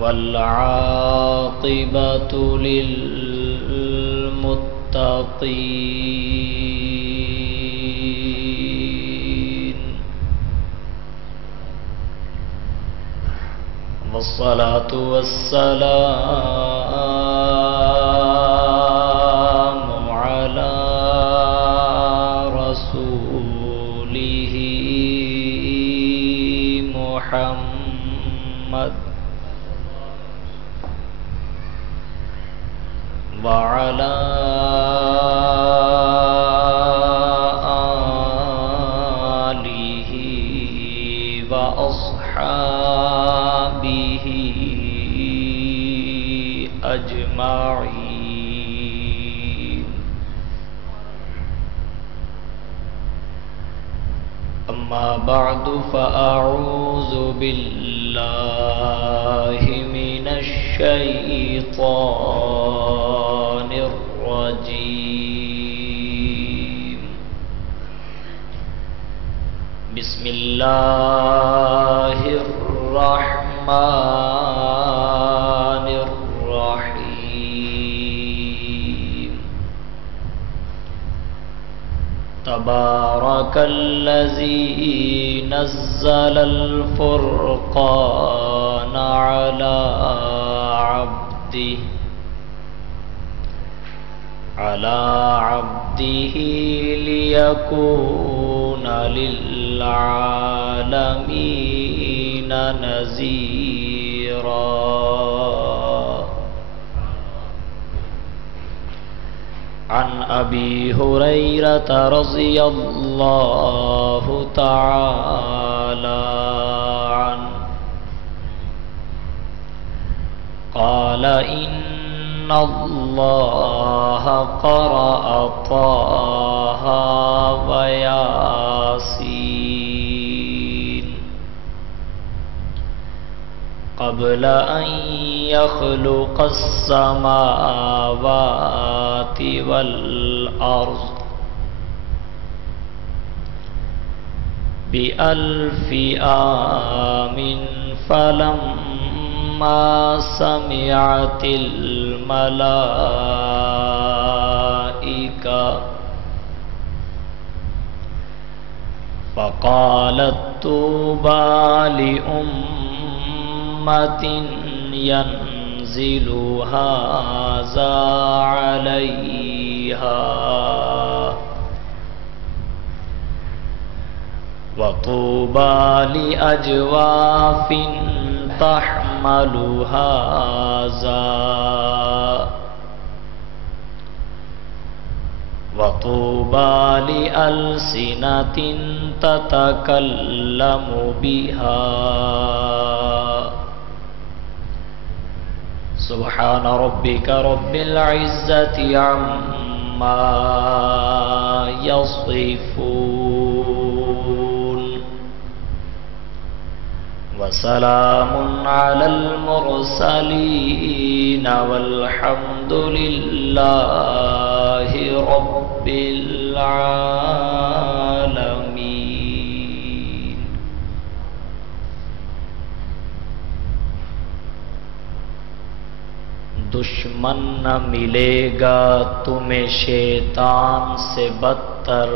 والعاقبة للمتقين والصلاة والسلام على رسوله محمد وعلى آله وأصحابه أجمعين. أما بعد فأعوذ بالله من الشيطان الرجيم. بسم الله الرحمن الرحيم. تبارك الذي نزل الفرقان على عبده ليكون للعالمين نذيرا. عن أبي هريرة رضي الله تعالى عنه قال إن الله قرأ طه وياسين قبل أن يخلق السماوات والأرض ب1000 عام فلما سمعت الملائكة فقالت طوبى لأمة ينزل هذا عليها وطوبى لأجواف تحمل هذا وطوبى لألسنة تتكلم بها. سبحان ربك رب العزة عما يصفون وسلام على المرسلين والحمد لله رب العالمين. دشمن نہ ملے گا تمہیں شیطان سے بدتر،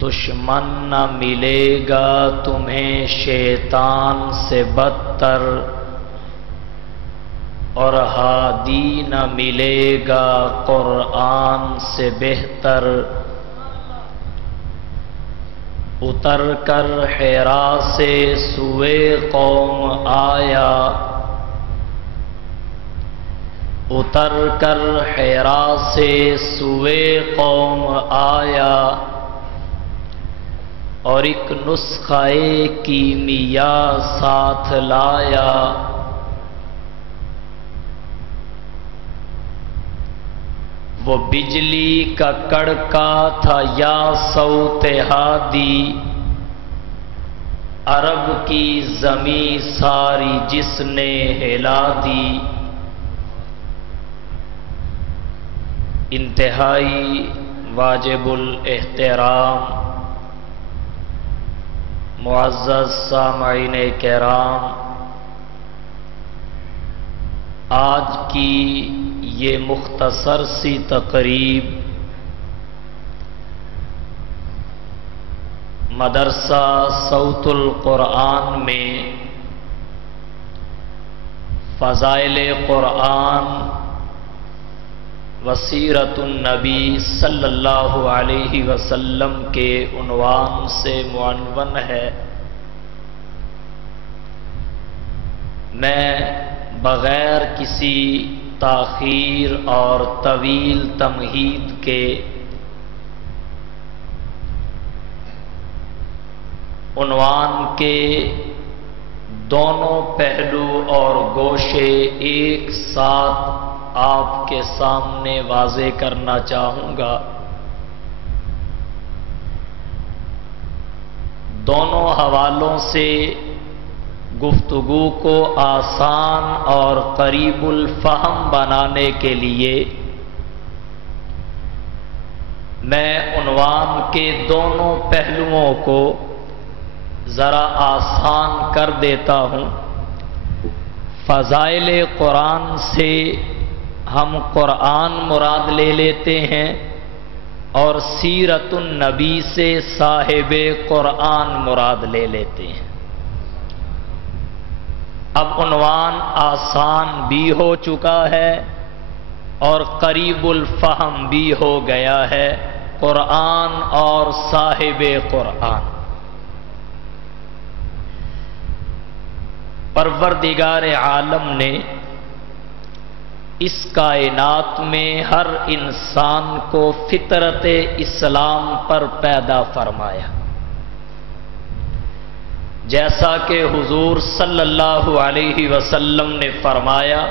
دشمن نہ ملے گا تمہیں شیطان سے بدتر، اور ہادی نہ ملے گا قرآن سے بہتر. اتر کر حرا سے سوئے قوم آیا، اتر کر حرا سے سوئے قوم آیا، اور ایک نسخہ کیمیا ساتھ لایا. وہ بجلی کا کڑکا تھا یا صوت ہادی، عرب کی زمیں ساری جس نے ہلا دی. انتہائی واجب الاحترام معزز سامعین کرام، آج کی یہ مختصر سی تقریب مدرسہ صوت القرآن میں فضائل قرآن وسیرت النبی صلی اللہ علیہ وسلم کے عنوان سے معنون ہے۔ میں بغیر کسی تاخیر اور طویل تمہید کے عنوان کے دونوں پہلو اور گوشے ایک ساتھ آپ کے سامنے واضح کرنا چاہوں گا۔ دونوں حوالوں سے گفتگو کو آسان اور قریب الفہم بنانے کے لیے میں عنوان کے دونوں پہلوؤں کو ذرا آسان کر دیتا ہوں۔ فضائل قرآن سے ہم قرآن مراد لے لیتے ہیں اور سیرت النبی سے صاحب قرآن مراد لے لیتے ہیں۔ اب عنوان آسان بھی ہو چکا ہے اور قریب الفہم بھی ہو گیا ہے، قرآن اور صاحب قرآن۔ پروردگار عالم نے اس کائنات میں ہر انسان کو فطرت اسلام پر پیدا فرمایا، جیسا کہ حضور صلی اللہ علیہ وسلم نے فرمایا،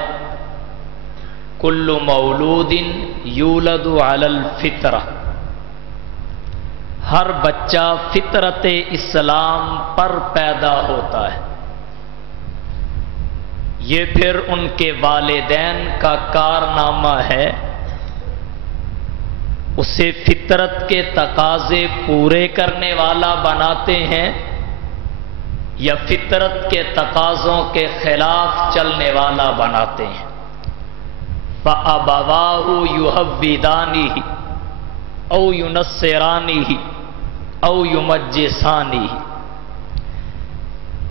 کل مولود یولد علی الفطرہ، ہر بچہ فطرت اسلام پر پیدا ہوتا ہے۔ یہ پھر ان کے والدین کا کارنامہ ہے، اسے فطرت کے تقاضے پورے کرنے والا بناتے ہیں یا فطرت کے تقاضوں کے خلاف چلنے والا بناتے ہیں۔ فَأَبَوَاهُ يُهَوِّدَانِهِ أَوْ يُنَصِّرَانِهِ أَوْ يُمَجِّسَانِهِ۔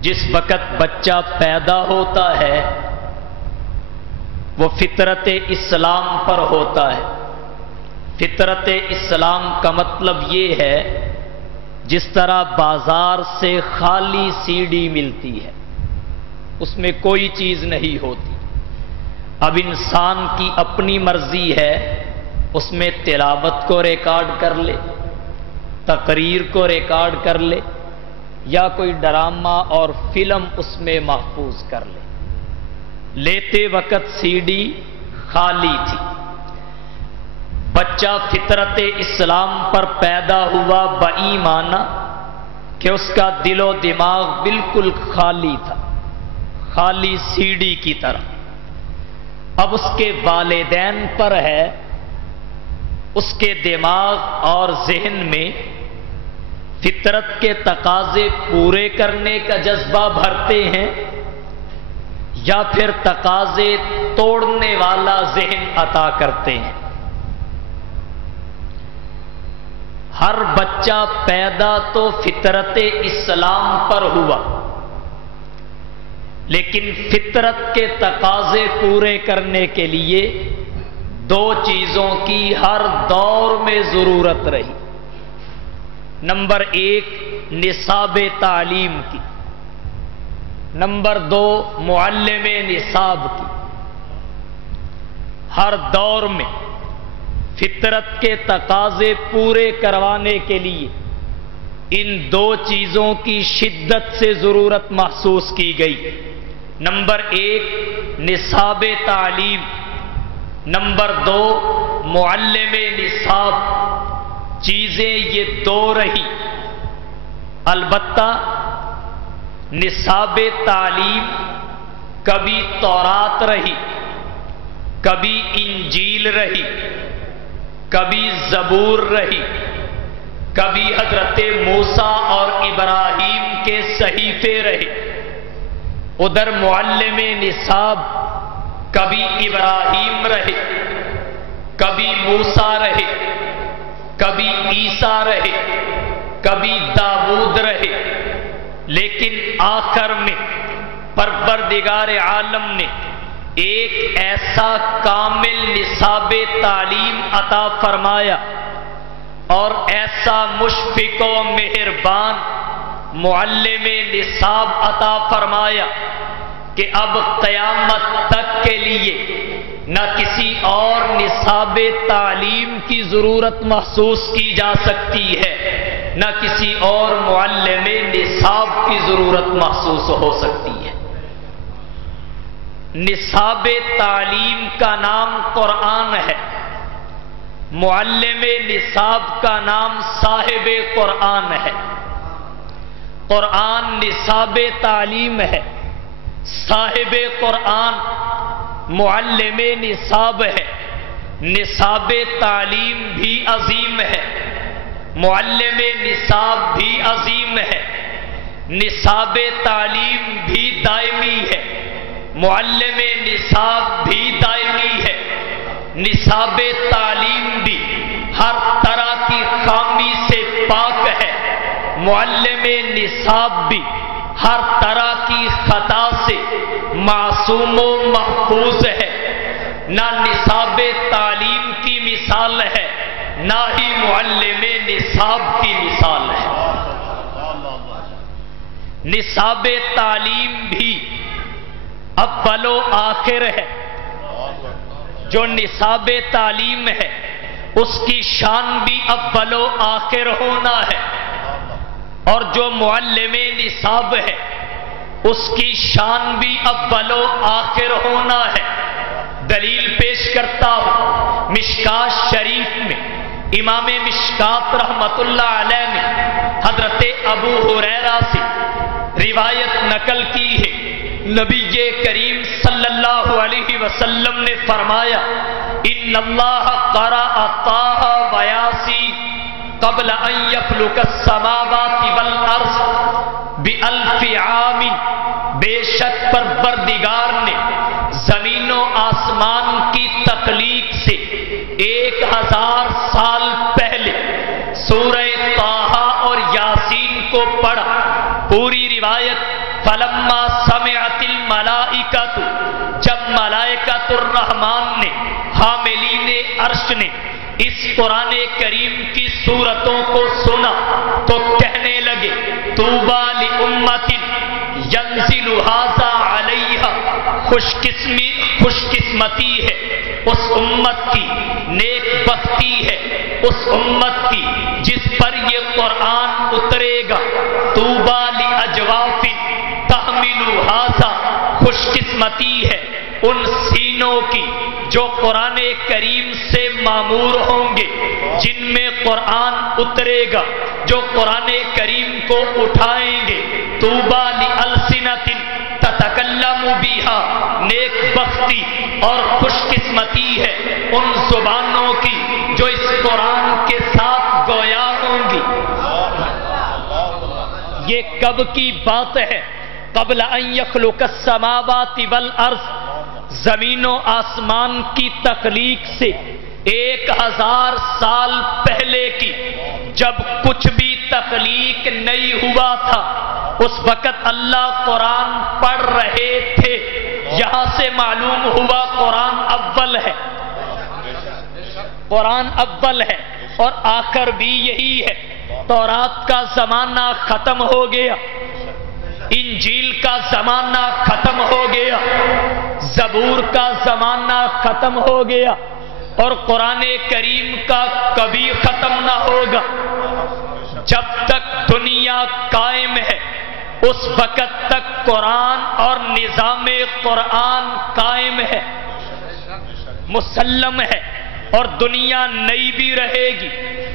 جس وقت بچہ پیدا ہوتا ہے وہ فطرت اسلام پر ہوتا ہے۔ فطرت اسلام کا مطلب یہ ہے جس طرح بازار سے خالی سی ڈی ملتی ہے، اس میں کوئی چیز نہیں ہوتی، اب انسان کی اپنی مرضی ہے، اس میں تلاوت کو ریکارڈ کر لے، تقریر کو ریکارڈ کر لے، یا کوئی ڈرامہ اور فلم اس میں محفوظ کر لے۔ لیتے وقت سی ڈی خالی تھی۔ بچہ فطرت اسلام پر پیدا ہوا بایمانہ کہ اس کا دل و دماغ بالکل خالی تھا، خالی سی ڈی کی طرح۔ اب اس کے والدین پر ہے، اس کے دماغ اور ذہن میں فطرت کے تقاضے پورے کرنے کا جذبہ بھرتے ہیں یا پھر تقاضے توڑنے والا ذہن عطا کرتے ہیں۔ ہر بچہ پیدا تو فطرت اسلام پر ہوا، لیکن فطرت کے تقاضے پورے کرنے کے لیے دو چیزوں کی ہر دور میں ضرورت رہی۔ نمبر ایک نصاب تعلیم کی، نمبر دو معلم نصاب کی۔ ہر دور میں فطرت کے تقاضے پورے کروانے کے لیے ان دو چیزوں کی شدت سے ضرورت محسوس کی گئی۔ نمبر ایک نصاب تعلیم، نمبر دو معلم نصاب۔ چیزیں یہ دو رہی، البتہ نصاب تعلیم کبھی تورات رہی، کبھی انجیل رہی، کبھی زبور رہی، کبھی حضرت موسیٰ اور ابراہیم کے صحیفے رہے، ادھر معلم نصاب کبھی ابراہیم رہے، کبھی موسیٰ رہے، کبھی عیسیٰ رہے، کبھی داؤد رہے، لیکن آخر میں پروردگار عالم نے ایک ایسا کامل نصاب تعلیم عطا فرمایا اور ایسا مشفق و مہربان معلم نصاب عطا فرمایا کہ اب قیامت تک کے لیے نہ کسی اور نصاب تعلیم کی ضرورت محسوس کی جا سکتی ہے، نہ کسی اور معلم نصاب کی ضرورت محسوس ہو سکتی ہے۔ نصاب تعلیم کا نام قرآن ہے، معلم نصاب کا نام صاحب قرآن ہے۔ قرآن نصاب تعلیم ہے، صاحب قرآن معلم نصاب ہے۔ نصاب تعلیم بھی عظیم ہے، معلم نصاب بھی عظیم ہے، نصاب تعلیم بھی دائمی ہے، معلم نصاب بھی دائمی ہے۔ نصاب تعلیم بھی ہر طرح کی خامی سے پاک ہے، معلم نصاب بھی ہر طرح کی خطا سے معصوم و محفوظ ہے۔ نہ نصاب تعلیم کی مثال ہے، نہ ہی معلم نصاب کی مثال ہے۔ نصاب تعلیم بھی اول و آخر ہے۔ جو نصاب تعلیم ہے اس کی شان بھی اول و آخر ہونا ہے، اور جو معلم نصاب ہے اس کی شان بھی اول و آخر ہونا ہے۔ دلیل پیش کرتا ہوں، مشکات شریف میں امام مشکات رحمت اللہ علیہ نے حضرت ابو ہریرہ سے روایت نقل کی ہے، نبی کریم صلی اللہ علیہ وسلم نے فرمایا، ان اللہ قرأ طٰہ و یاسین قبل ان یخلق السماوات والارض بألف عام، بے شک پروردگار نے زمین و آسمان کی تخلیق سے 1000 سال پہلے سورہ طٰہ اور یاسین کو پڑھا۔ پوری روایت، فلما سمعت الملائکۃ، جب ملائکۃ الرحمن نے، حاملین عرش نے اس قرآن کریم کی صورتوں کو سنا تو کہنے لگے، طوبیٰ لأمۃ ینزل ھذا علیہا، خوش قسمتی ہے اس امت کی، نیک بختی ہے اس امت کی جس پر یہ قرآن اترے گا۔ طوبیٰ لأجواف تحمل ھذا، خوش قسمتی ہے ان سینوں کی جو قرآن کریم سے معمور ہوں گے، جن میں قرآن اترے گا، جو قرآن کریم کو اٹھائیں گے۔ طوبیٰ لألسنۃ تتکلم بہا، نیک بختی اور خوش قسمتی ہے ان زبانوں کی جو اس قرآن کے ساتھ گویا ہوں گی۔ یہ کب کی بات ہے؟ قبل ان یخلق السماوات والارض، زمین و آسمان کی تخلیق سے 1000 سال پہلے کی، جب کچھ بھی تخلیق نہیں ہوا تھا اس وقت اللہ قرآن پڑھ رہے تھے۔ یہاں سے معلوم ہوا قرآن اول ہے، قرآن اول ہے اور آخر بھی یہی ہے۔ تورات کا زمانہ ختم ہو گیا، انجیل کا زمانہ ختم ہو گیا، زبور کا زمانہ ختم ہو گیا، اور قرآن کریم کا کبھی ختم نہ ہوگا۔ جب تک دنیا قائم ہے اس وقت تک قرآن اور نظام قرآن قائم ہے، مسلم ہے، اور دنیا نئی بھی رہے گی،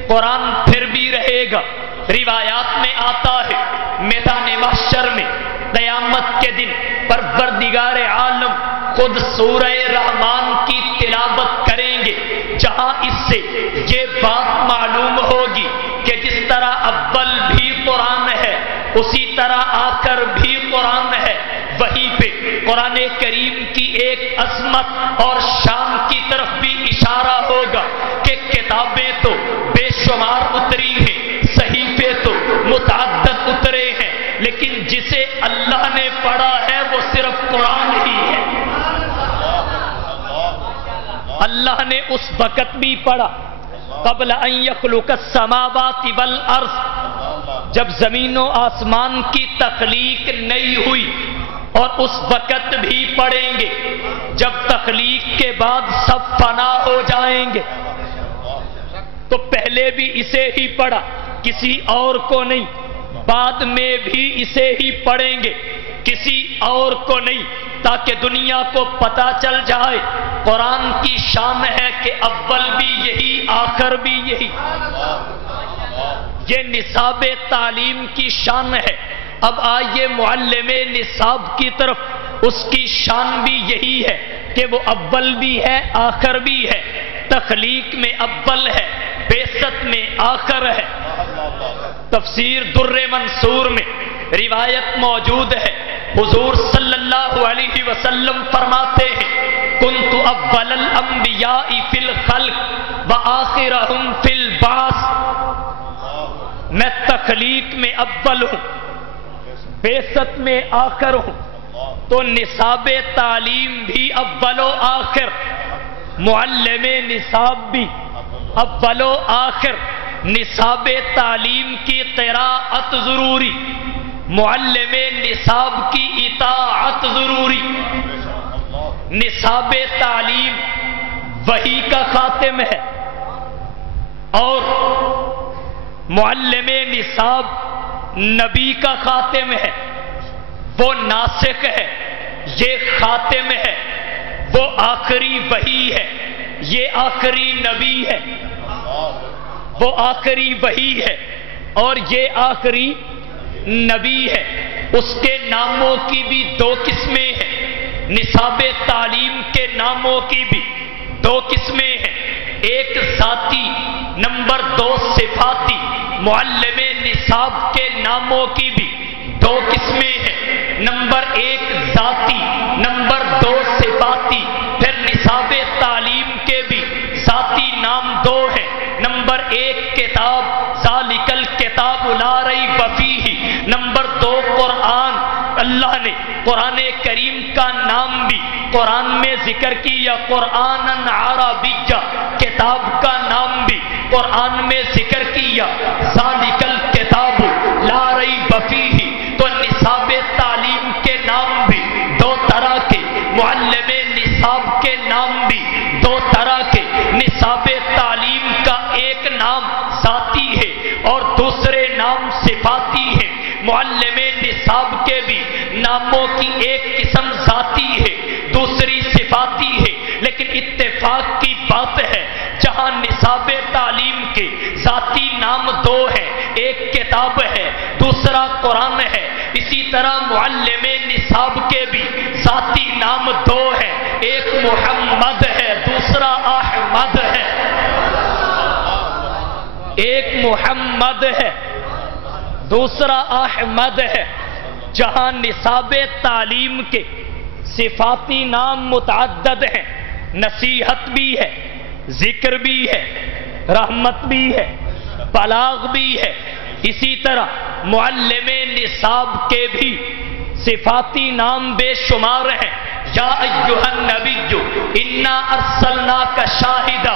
قرآن پھر بھی رہے گا۔ روایات میں آتا ہے میدان محشر میں قیامت کے دن پروردگار عالم خود سورہ رحمان کی تلاوت کریں گے، جہاں اس سے یہ بات معلوم ہوگی کہ جس طرح اسی طرح آ کر بھی قرآن ہے، وہیں پہ قرآن کریم کی ایک عظمت اور شان کی طرف بھی اشارہ ہوگا کہ کتابیں تو بے شمار اتری ہیں، صحیفے تو متعدد اترے ہیں، لیکن جسے اللہ نے پڑھا ہے وہ صرف قرآن ہی ہے۔ اللہ نے اس وقت بھی پڑھا قبل ان یخلق السماوات والارض، جب زمین و آسمان کی تخلیق نہیں ہوئی، اور اس وقت بھی پڑھیں گے جب تخلیق کے بعد سب فنا ہو جائیں گے۔ تو پہلے بھی اسے ہی پڑھا، کسی اور کو نہیں، بعد میں بھی اسے ہی پڑھیں گے، کسی اور کو نہیں، تاکہ دنیا کو پتہ چل جائے قرآن کی شان ہے کہ اول بھی یہی آخر بھی یہی۔ یہ نصاب تعلیم کی شان ہے۔ اب آئیے معلم نصاب کی طرف، اس کی شان بھی یہی ہے کہ وہ اول بھی ہے آخر بھی ہے، تخلیق میں اول ہے، بعثت میں آخر ہے۔ تفسیر در منصور میں روایت موجود ہے، حضور صلی اللہ علیہ وسلم فرماتے ہیں کنت اول الانبیاء فی الخلق وآخرہم فی البعث، میں تخلیق میں اول ہوں، بعثت میں آخر ہوں۔ تو نصاب تعلیم بھی اول و آخر، معلم نصاب بھی اول و آخر۔ نصاب تعلیم کی قراءت ضروری، معلم نصاب کی اطاعت ضروری۔ نصاب تعلیم وحی کا خاتم ہے، اور معلم نصاب نبی کا خاتم ہے، وہ ناسخ ہے، یہ خاتم ہے، وہ آخری وحی ہے، یہ آخری نبی ہے، وہ آخری وحی ہے اور یہ آخری نبی ہے۔ اس کے ناموں کی بھی دو قسمیں ہیں، نصاب تعلیم کے ناموں کی بھی دو قسمیں ہیں، ایک ذاتی، نمبر دو صفاتی۔ معلم نصاب کے ناموں کی بھی دو قسمیں ہیں، نمبر ایک ذاتی، نمبر دو صفاتی۔ پھر نصاب تعلیم کے بھی ذاتی نام دو ہیں، نمبر ایک کتاب ذالک الکتاب لا ریب فیہ، نمبر دو قرآن۔ اللہ نے قرآن کریم کا نام بھی قرآن میں ذکر کیا، قرآن عربیہ، کتاب کا نام بھی قرآن میں ذکر کیا، ذالک الکتاب لا ریب فیہ۔ تو نصاب تعلیم کے نام بھی دو طرح کے، معلم نصاب کے نام بھی دو طرح کے۔ نصاب تعلیم کا ایک نام ذاتی ہے اور دوسرے نام صفاتی ہے۔ معلم نصاب کے بھی ناموں کی ایک قسم ذاتی ہے، دوسری صفاتی ہے، لیکن اتفاق کی بات ہے جہاں نصاب تعلیم کے ذاتی نام دو ہیں، ایک کتاب ہے، دوسرا قرآن ہے، اسی طرح معلم نصاب کے بھی ذاتی نام دو ہیں، ایک محمد ہے، دوسرا احمد ہے، ایک محمد ہے، دوسرا احمد ہے۔ جہاں نصاب تعلیم کے صفاتی نام متعدد ہیں، نصیحت بھی ہے، ذکر بھی ہے، رحمت بھی ہے، بلاغ بھی ہے، اسی طرح معلم نصاب کے بھی صفاتی نام بے شمار ہیں۔ یا ایھا النبی انا ارسلناک شاہدا،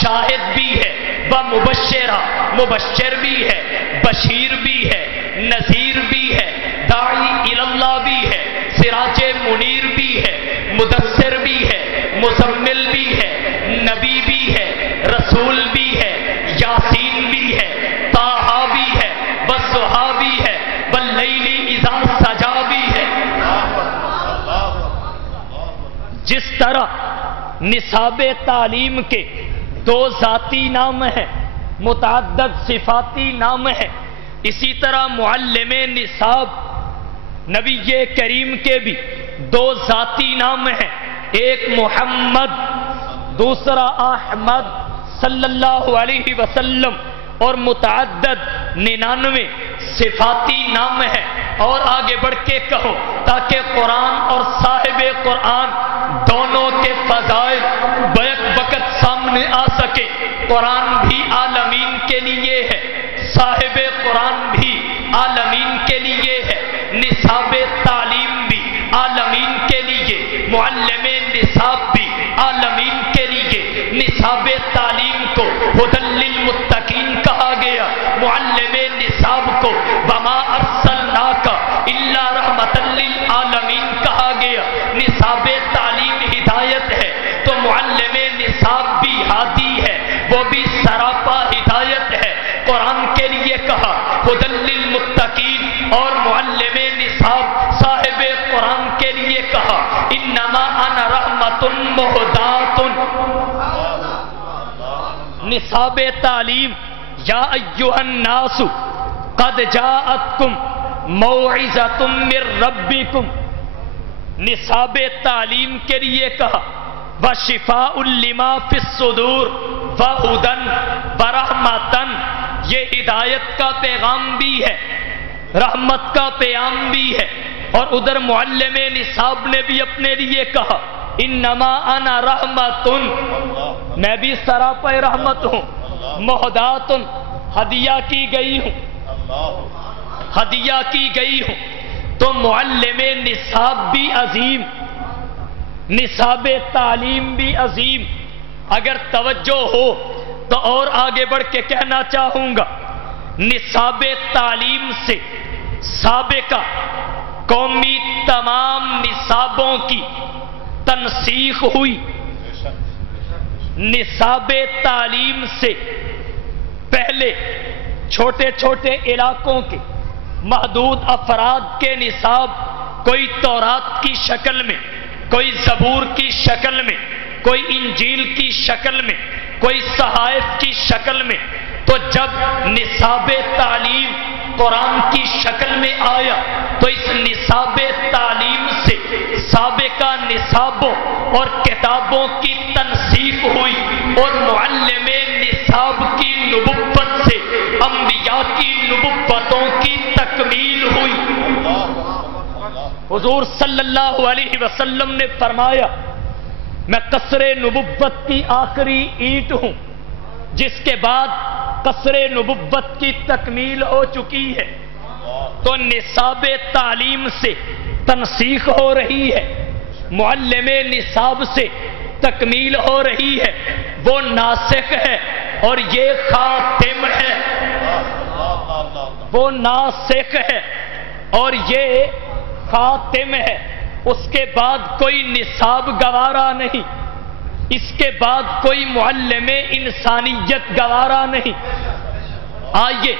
شاہد بھی ہے، ومبشرا، مبشر بھی ہے، بشیر بھی ہے، نذیر بھی ہے، داعی الی اللہ بھی ہے، سراج منیر بھی ہے، مدثر بھی ہے، مزمل بھی ہے، نبی بھی ہے، رسول بھی ہے، یاسین بھی ہے، طٰہٰ بھی ہے، والضحیٰ بھی ہے، واللیل اذا سجا بھی ہے۔ جس طرح نصاب تعلیم کے دو ذاتی نام ہیں، متعدد صفاتی نام ہیں، اسی طرح معلم نصاب نبی کریم کے بھی دو ذاتی نام ہیں، ایک محمد، دوسرا احمد صلی اللہ علیہ وسلم، اور متعدد 99 صفاتی نام ہے، اور آگے بڑھ کے کہو تاکہ قرآن اور صاحب قرآن دونوں کے فضائل بیک وقت سامنے آ سکے۔ قرآن بھی عالمین کے لیے ہے، صاحب قرآن بھی عالمین کے لیے ہے، نصاب تعلیم بھی عالمین کے لیے، معلم نصاب بھی عالمین کے لیے۔ نصاب تعلیم کو ہدی للمتقین کہا گیا، معلم نصاب کو وما ارسلناک الا رحمۃ للعالمین کہا گیا۔ نصاب تعلیم ہدایت ہے تو معلم نصاب بھی ہادی ہے، وہ بھی سراپا ہدایت ہے۔ قرآن کے لیے کہا ہدی للمتقین، اور معلم نصاب صاحب قرآن کے لیے کہا انما انا رحمۃ مہداۃ۔ نصاب تعلیم یا ایھا الناس قد جاءتکم موعظۃ من ربکم، نصاب تعلیم کے لیے کہا وشفاء لما فی الصدور وہدی ورحمۃ، یہ ہدایت کا پیغام بھی ہے، رحمت کا پیام بھی ہے۔ اور ادھر معلم نصاب نے بھی اپنے لیے کہا انما انا رحمت، میں بھی سراپا رحمت ہوں، مہدات، ہدیہ کی گئی ہوں، ہدیہ کی گئی ہوں۔ تو معلم نصاب بھی عظیم، نصاب تعلیم بھی عظیم۔ اگر توجہ ہو تو اور آگے بڑھ کے کہنا چاہوں گا، نصاب تعلیم سے سابقہ قومی تمام نصابوں کی تنسیخ ہوئی۔ نصاب تعلیم سے پہلے چھوٹے چھوٹے علاقوں کے محدود افراد کے نصاب، کوئی تورات کی شکل میں، کوئی زبور کی شکل میں، کوئی انجیل کی شکل میں، کوئی صحائف کی شکل میں۔ تو جب نصاب تعلیم قرآن کی شکل میں آیا تو اس نصاب تعلیم سے سابقہ نصابوں اور کتابوں کی تنسیخ ہوئی، اور معلم نصاب کی نبوت سے انبیاء کی نبوتوں کی تکمیل ہوئی۔ حضور صلی اللہ علیہ وسلم نے فرمایا میں قصر نبوت کی آخری اینٹ ہوں، جس کے بعد قصر نبوت کی تکمیل ہو چکی ہے۔ تو نصاب تعلیم سے تنسیخ ہو رہی ہے، معلم نصاب سے تکمیل ہو رہی ہے، وہ ناسخ ہے اور یہ خاتم ہے، وہ ناسخ ہے اور یہ خاتم ہے۔ اس کے بعد کوئی نصاب گوارا نہیں، اس کے بعد کوئی معلم انسانیت گوارا نہیں۔ آئیے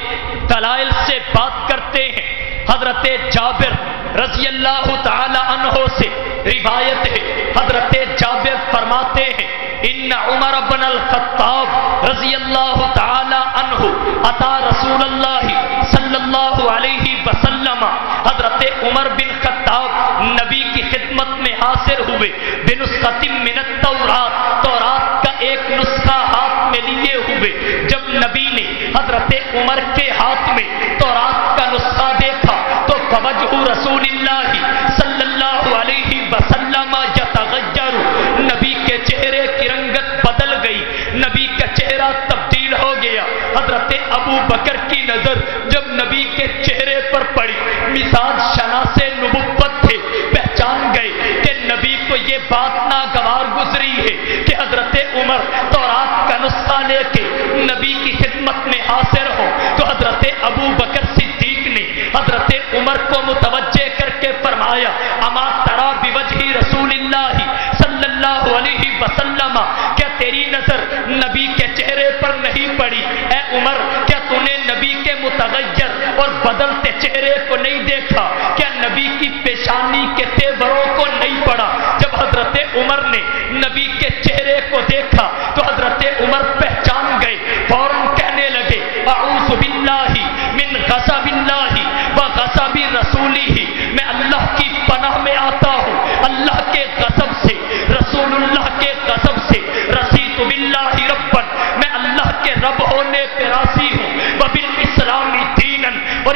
دلائل سے بات کرتے ہیں۔ حضرت جابر رضی اللہ تعالی عنہ سے روایت ہے، حضرت جابر فرماتے ہیں ان عمر بن الخطاب رضی اللہ تعالی عنہ اتا رسول اللہ صلی اللہ علیہ وسلم، حضرت عمر بن خطاب نبی کی خدمت میں حاضر ہوئے بنسخۃ من التوراۃ، تورات کا ایک نسخہ ہاتھ میں لیے ہوئے۔ جب نبی نے حضرت عمر کے ہاتھ میں تورات کا نسخہ دیکھا تو فوجہ رسول اللہ صلی اللہ علیہ وسلم یتغیر، نبی کے چہرے کی رنگت بدل گئی، نبی کا چہرہ تبدیل ہو گیا۔ حضرت ابو بکر کی نظر جب نبی کے چہرے پر پڑی، مزاج شناس نبوت تھے، پہچان گئے کہ نبی کو یہ بات ناگوار گزری ہے کہ حضرت عمر تورات کا نسخہ لے کے نبی کی خدمت میں حاضر ہو۔ تو حضرت ابو بکر صدیق نے حضرت عمر کو متوجہ کر کے فرمایا اما ترا بوجہ رسول اللہ صلی اللہ علیہ وسلم، کیا تیری نظر نبی کے چہرے پر نہیں پڑی؟ اے عمر، کیا تو نے نبی کے متغیر اور بدلتے چہرے کو نہیں دیکھا؟ کیا نبی کی پیشانی کے تیوروں کو نہیں پڑا؟ جب حضرت عمر نے نبی کے چہرے کو دیکھا تو حضرت عمر پہچان گئے، فوراً کہنے لگے اعوذ باللہ من غضب اللہ و غضب رسولہ، میں اللہ کی پناہ میں آتا ہوں اللہ کے غضب سے، رسول اللہ کے غضب سے۔ رضیت باللہ ربا، میں اللہ کے رب ہونے پہ راضی ہوں، وبالاسلام دینا، اور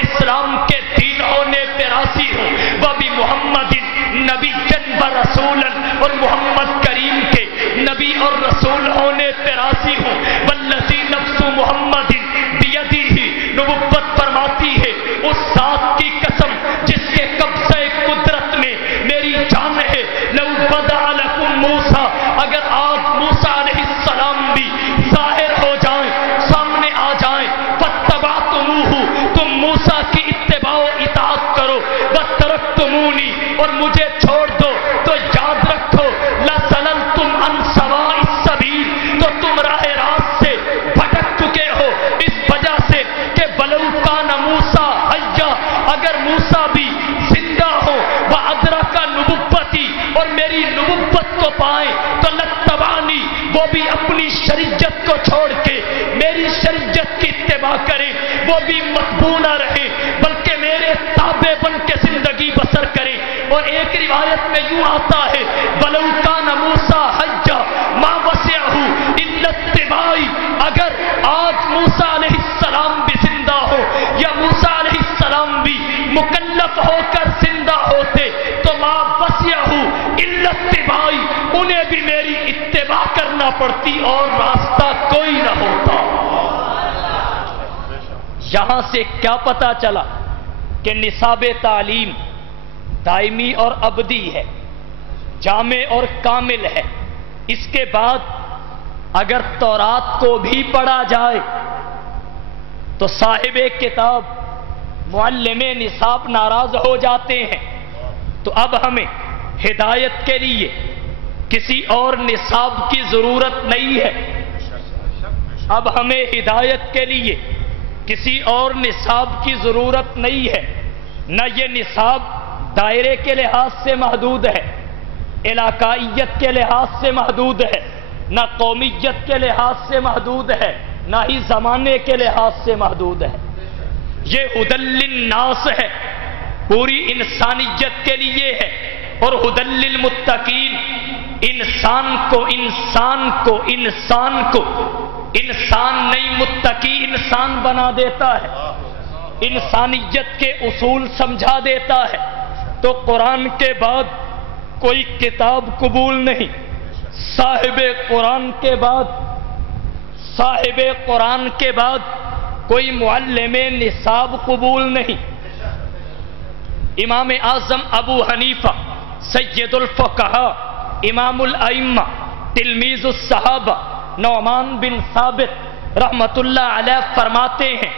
نبی اور رسول ہونے پہ راضی ہوں، والذی نفس محمد بیدہ، نبوت فرماتی ہے اس ذات کی قسم جس کے قبضہ قدرت میں میری جان ہے، لو بدأ لکم موسیٰ، اگر آج موسیٰ علیہ السلام بھی ظاہر ہو جائیں، سامنے آ جائیں، فاتبعتموہ، تم موسیٰ کی اتباع و اطاعت کرو، وترکتمونی، اور مجھے چھوڑ دو، تو یاد رکھو لَسَلَلْتُمْ عَنْ سَوَاءِ السَّبِيلِ، تو تم راہ راست سے بھٹک چکے ہو، اس وجہ سے کہ وَلَوْ كَانَ مُوسَىٰ حَيًّا، اگر موسیٰ بھی زندہ ہو، وَأَدْرَكَ نُبُوَّتِي، اور میری نبوت کو پائیں، تو لَاتَّبَعَنِي، وہ بھی اپنی شریعت کو چھوڑ کے میری شریعت کی اتباع کریں، وہ بھی متبوع نہ رہیں بلکہ میرے تابع بن کے زندگی بسر کریں۔ اور ایک روایت میں یوں آتا ہے وَلَوْ كَانَ مُوسَىٰ حَيًّا مَا وَسِعَهُ إِلَّا اتِّبَاعِي، اگر آج موسیٰ علیہ السلام بھی زندہ ہو یا موسیٰ علیہ السلام بھی مکلف ہو کر زندہ ہوتے تو مَا وَسِعَهُ إِلَّا اتِّبَاعِي، انہیں بھی میری اتباع کرنا پڑتی اور راستہ کوئی نہ ہوتا۔ یہاں سے کیا پتا چلا کہ نصاب تعلیم دائمی اور ابدی ہے، جامع اور کامل ہے۔ اس کے بعد اگر تورات کو بھی پڑھا جائے تو صاحب کتاب معلم نصاب ناراض ہو جاتے ہیں، تو اب ہمیں ہدایت کے لیے کسی اور نصاب کی ضرورت نہیں ہے، اب ہمیں ہدایت کے لیے کسی اور نصاب کی ضرورت نہیں ہے۔ نہ یہ نصاب دائرے کے لحاظ سے محدود ہے، علاقائیت کے لحاظ سے محدود ہے، نہ قومیت کے لحاظ سے محدود ہے، نہ ہی زمانے کے لحاظ سے محدود ہے۔ یہ ہدی للناس ہے، پوری انسانیت کے لیے ہے، اور ہدی للمتقین، انسان کو انسان نہیں متقی انسان بنا دیتا ہے، انسانیت کے اصول سمجھا دیتا ہے۔ تو قرآن کے بعد کوئی کتاب قبول نہیں، صاحب قرآن کے بعد کوئی معلم نصاب قبول نہیں۔ امام اعظم ابو حنیفہ سید الفقہاء، امام الائمہ، تلمیذ الصحابہ، نعمان بن ثابت رحمت اللہ علیہ فرماتے ہیں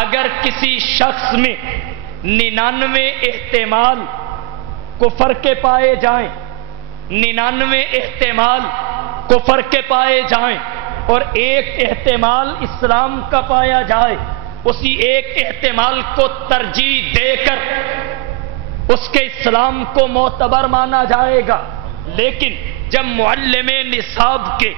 اگر کسی شخص میں 99 احتمال کفر کے پائے جائیں، 99 احتمال کفر کے پائے جائیں اور ایک احتمال اسلام کا پایا جائے، اسی ایک احتمال کو ترجیح دے کر اس کے اسلام کو معتبر مانا جائے گا۔ لیکن جب معلم نصاب کے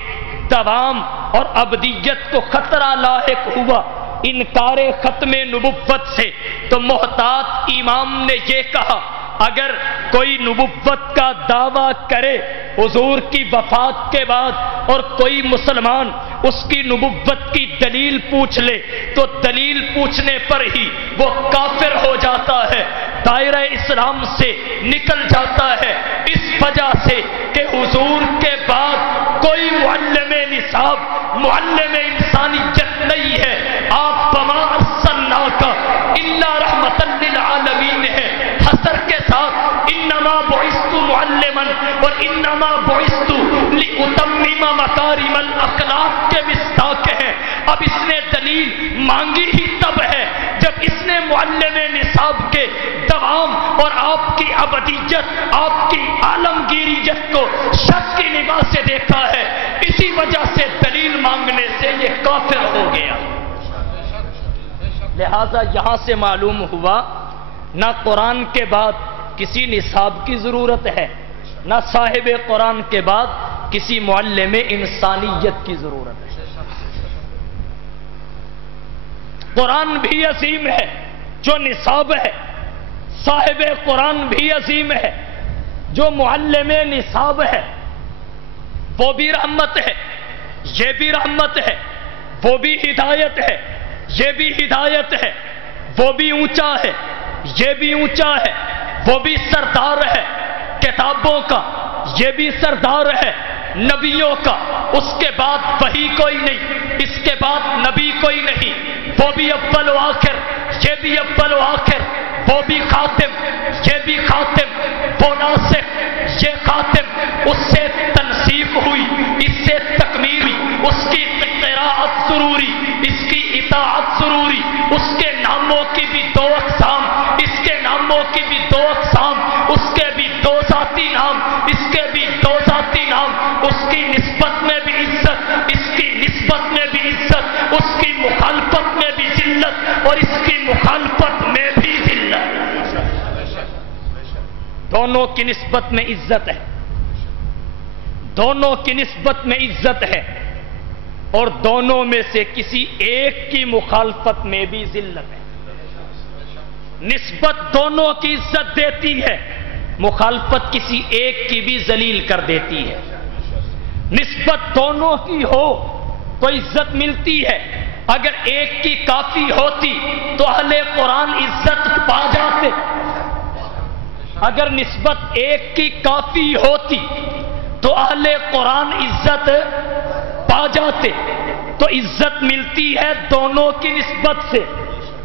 دوام اور ابدیت کو خطرہ لاحق ہوا انکار ختم نبوت سے، تو محتاط امام نے یہ کہا اگر کوئی نبوت کا دعویٰ کرے حضور کی وفات کے بعد اور کوئی مسلمان اس کی نبوت کی دلیل پوچھ لے تو دلیل پوچھنے پر ہی وہ کافر ہو جاتا ہے، دائرہ اسلام سے نکل جاتا ہے، اس وجہ سے کہ حضور کے بعد کوئی معلم نصاب، معلم انسانیت نہیں ہے۔ آپ وما ارسلناک الا رحمۃ للعالمین ہے، حسر کے ساتھ انما بعثت معلما اور انما بعثت لاتمم مکارم الاخلاق کے مصداق ہیں۔ اب اس نے دلیل مانگی ہی تب ہے جب اس نے معلم نصاب کے دوام اور آپ کی ابدیت، آپ کی عالمگیریت کو شک کی نگاہ سے دیکھا ہے، اسی وجہ سے دلیل مانگنے سے یہ کافر ہو گیا۔ لہذا یہاں سے معلوم ہوا نہ قرآن کے بعد کسی نصاب کی ضرورت ہے، نہ صاحب قرآن کے بعد کسی معلم انسانیت کی ضرورت ہے۔ قرآن بھی عظیم ہے جو نصاب ہے، صاحب قرآن بھی عظیم ہے، جو معلم نصاب ہے وہ بھی رحمت ہے، یہ بھی رحمت ہے، وہ بھی ہدایت ہے، یہ بھی ہدایت ہے، وہ بھی اونچا ہے، یہ بھی اونچا ہے، وہ بھی سردار ہے کتابوں کا، یہ بھی سردار ہے نبیوں کا، اس کے بعد وحی کوئی نہیں، اس کے بعد نبی کوئی نہیں، وہ بھی اول و آخر، یہ بھی اول و آخر، وہ بھی خاتم، یہ بھی خاتم، وہ ناسخ، یہ خاتم، اس سے تنسیخ ہوئی، اس سے تکمیل ہوئی، اس کی قراءت ضروری، اس کی اطاعت ضروری، اس کے ناموں کی بھی دو اقسام، اس کے ناموں کی بھی دو اقسام، اس کے بھی دو ذاتی نام، اس کے بھی دو ذاتی نام، اس کی نسبت میں بھی عزت، اس کی نسبت میں بھی عزت، اس کی مخالفت میں بھی ذلت، اور اس کی مخالفت میں بھی ذلت، دونوں کی نسبت میں عزت ہے، دونوں کی نسبت میں عزت ہے، اور دونوں میں سے کسی ایک کی مخالفت میں بھی ذلت ہے۔ نسبت دونوں کی عزت دیتی ہے، مخالفت کسی ایک کی بھی ذلیل کر دیتی ہے۔ نسبت دونوں کی ہو تو عزت ملتی ہے، اگر ایک کی کافی ہوتی تو اہل قرآن عزت پا جاتے، اگر نسبت ایک کی کافی ہوتی تو اہل قرآن عزت پا جاتے، تو عزت ملتی ہے دونوں کی نسبت سے،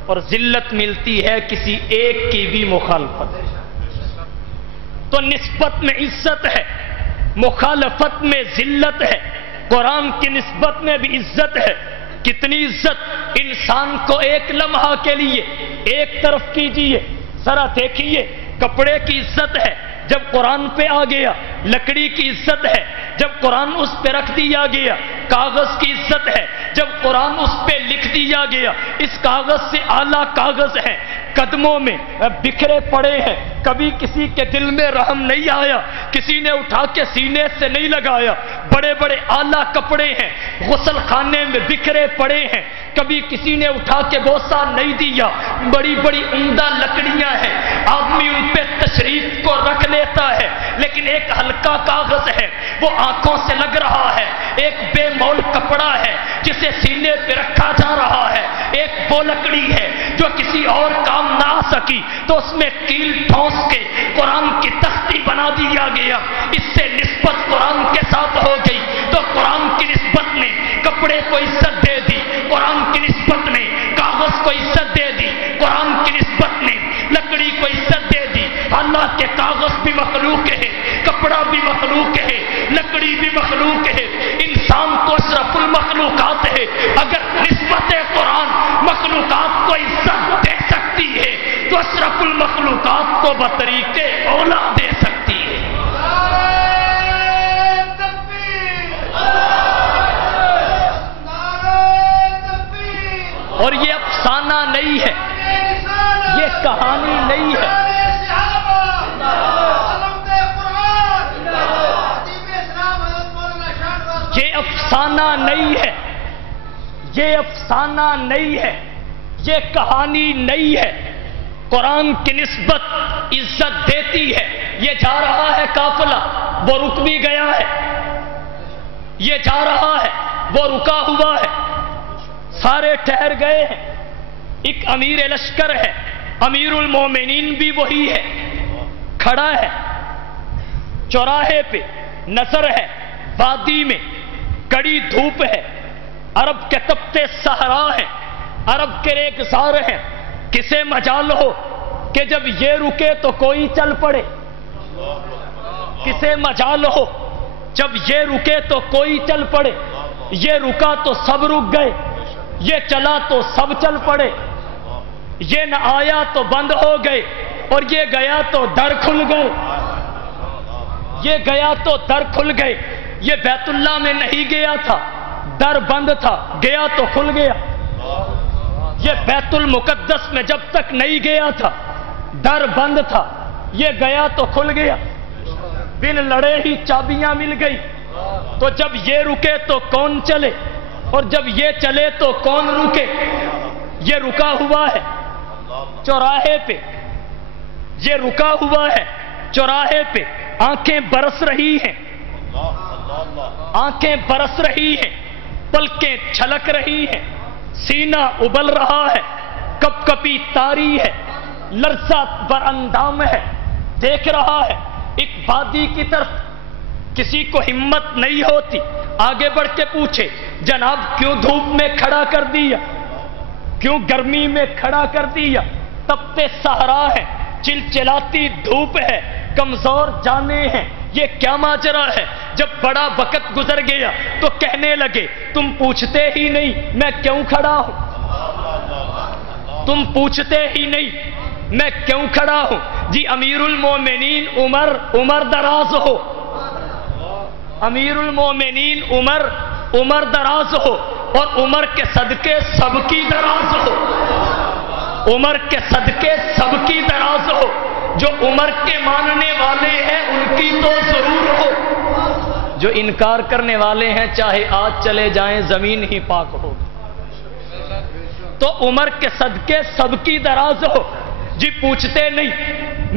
اور ذلت ملتی ہے کسی ایک کی بھی مخالفت۔ تو نسبت میں عزت ہے، مخالفت میں ذلت ہے، قرآن کی نسبت میں بھی عزت ہے۔ کتنی عزت انسان کو ایک لمحہ کے لیے ایک طرف کیجئے، ذرا دیکھیے، کپڑے کی عزت ہے جب قرآن پہ آ گیا، لکڑی کی عزت ہے جب قرآن اس پہ رکھ دیا گیا، کاغذ کی عزت ہے جب قرآن اس پہ لکھ دیا گیا، اس کاغذ سے اعلیٰ کاغذ ہے، قدموں میں بکھرے پڑے ہیں، کبھی کسی کے دل میں رحم نہیں آیا، کسی نے اٹھا کے سینے سے نہیں لگایا، بڑے بڑے اعلیٰ کپڑے ہیں، غسل خانے میں بکھرے پڑے ہیں، کبھی کسی نے اٹھا کے بوسہ نہیں دیا، بڑی بڑی عمدہ لکڑیاں ہیں، آدمی ان پہ تشریف کو رکھ لیتا ہے، لیکن ایک ہلکا کاغذ ہے، وہ آنکھوں سے لگ رہا ہے، ایک بے مول کپڑا ہے جسے سینے پہ رکھا جا رہا ہے، ایک وہ لکڑی ہے جو کسی اور کام نہ آ سکی تو اس میں کیل ٹھونس کے قرآن کی تختی بنا دیا گیا، اس سے نسبت قرآن کے ساتھ ہو گئی، تو قرآن کی نسبت نے کپڑے کو عزت دے دی، قرآن کی نسبت نے کاغذ کو عزت دے دی، قرآن کی نسبت نے لکڑی کو عزت دے دی۔ اللہ کے کاغذ بھی مخلوق ہے، کپڑا بھی مخلوق ہے، لکڑی بھی مخلوق ہے، انسان تو اشرف المخلوقات ہے، اگر نسبت قرآن مخلوقات کو عزت دے سکتی ہے تو اشرف المخلوقات کو بطریق اولا دے سکتی ہے۔ اور یہ افسانہ نہیں ہے، یہ کہانی نہیں ہے، یہ افسانہ نہیں ہے، یہ افسانہ نہیں ہے، یہ کہانی نہیں ہے۔ قرآن کی نسبت عزت دیتی ہے۔ یہ جا رہا ہے قافلہ، وہ رک بھی گیا ہے، یہ جا رہا ہے، وہ رکا ہوا ہے، سارے ٹھہر گئے ہیں، ایک امیر لشکر ہے، امیر المومنین بھی وہی ہے، کھڑا ہے چوراہے پہ، نظر ہے وادی میں، کڑی دھوپ ہے، عرب کے تپتے صحرا ہیں، عرب کے ریگزار ہیں، کسے مجال ہو کہ جب یہ رکے تو کوئی چل پڑے، کسے مجال ہو جب یہ رکے تو کوئی چل پڑے، یہ رکا تو سب رک گئے، یہ چلا تو سب چل پڑے، یہ نہ آیا تو بند ہو گئے، اور یہ گیا تو در کھل گئے، یہ گیا تو در کھل گئے۔ یہ بیت اللہ میں نہیں گیا تھا، در بند تھا، گیا تو کھل گیا۔ یہ بیت المقدس میں جب تک نہیں گیا تھا، در بند تھا، یہ گیا تو کھل گیا۔ بن لڑے ہی چابیاں مل گئی، تو جب یہ رکے تو کون چلے، اور جب یہ چلے تو کون رکے؟ یہ رکا ہوا ہے چوراہے پہ، یہ رکا ہوا ہے چوراہے پہ، آنکھیں برس رہی ہیں، آنکھیں برس رہی ہیں، پلکیں چھلک رہی ہیں، سینہ ابل رہا ہے، کپ کپی تاری ہے، لرزہ بر اندام ہے، دیکھ رہا ہے ایک وادی کی طرف، کسی کو ہمت نہیں ہوتی آگے بڑھ کے پوچھے جناب کیوں دھوپ میں کھڑا کر دیا، کیوں گرمی میں کھڑا کر دیا، تپتے صحرا ہے، چلچلاتی دھوپ ہے، کمزور جانے ہیں، یہ کیا ماجرا ہے؟ جب بڑا وقت گزر گیا تو کہنے لگے تم پوچھتے ہی نہیں میں کیوں کھڑا ہوں، تم پوچھتے ہی نہیں میں کیوں کھڑا ہوں۔ جی امیر المومنین عمر دراز ہو، امیر المومنین عمر دراز ہو، اور عمر کے صدقے سب کی دراز ہو، عمر کے صدقے سب کی دراز ہو، جو عمر کے ماننے والے ہیں ان کی تو ضرور ہو، جو انکار کرنے والے ہیں چاہے آج چلے جائیں زمین ہی پاک ہو۔ تو عمر کے صدقے سب کی دراز ہو۔ جی پوچھتے نہیں